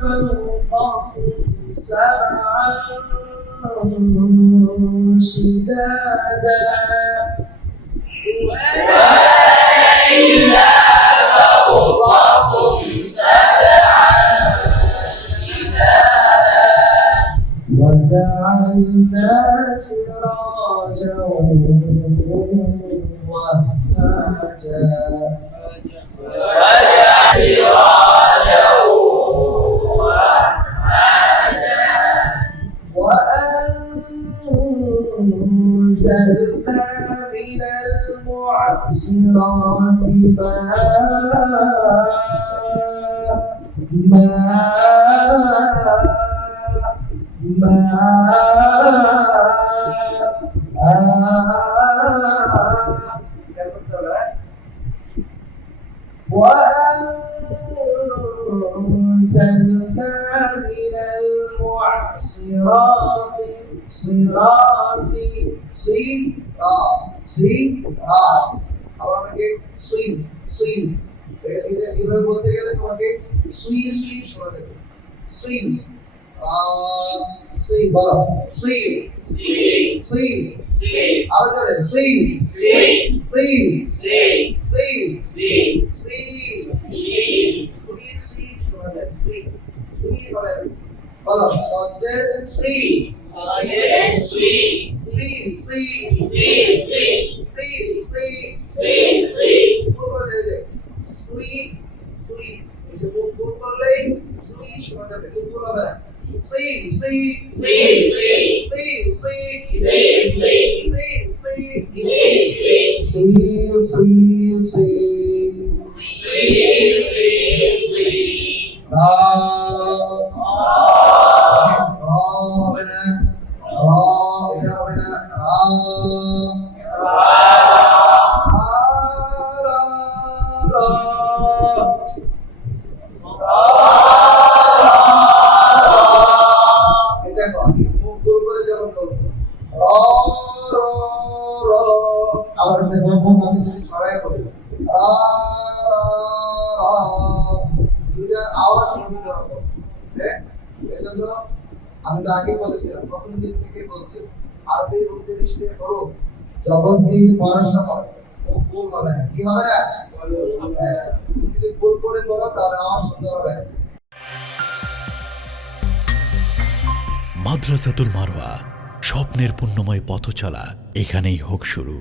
فوقكم سبعا شدادا وبنينا فوقكم سبعا شدادا وجعلنا سراجا وهاجا سراجا وهاجا وأنزلنا من المعصرات وأنزلنا من المعصرات صراط আবার আমাকে এভাবে বলতে গেলে তোমাকে সুই শোনা যাবে বলো আবার করে শোনা যায় বলো সজ্জের আবার আমি যদি ছড়াই বলি দুইটা আওয়াজ শুনতে হবে। এজন্য আমি তো আগে বলেছিলাম প্রথম দিন থেকে বলছি আরবি 29টি হরফ জবর দিয়ে পড়ার সময় ও ভুল হবে না। কি হবে না? যদি ভুল করে পড়ো তাহলে আওয়াজ শুনতে হবে না। মাদ্রাসাতুল মারওয়া, স্বপ্নের পুণ্যময় পথ চলা এখানেই হোক শুরু।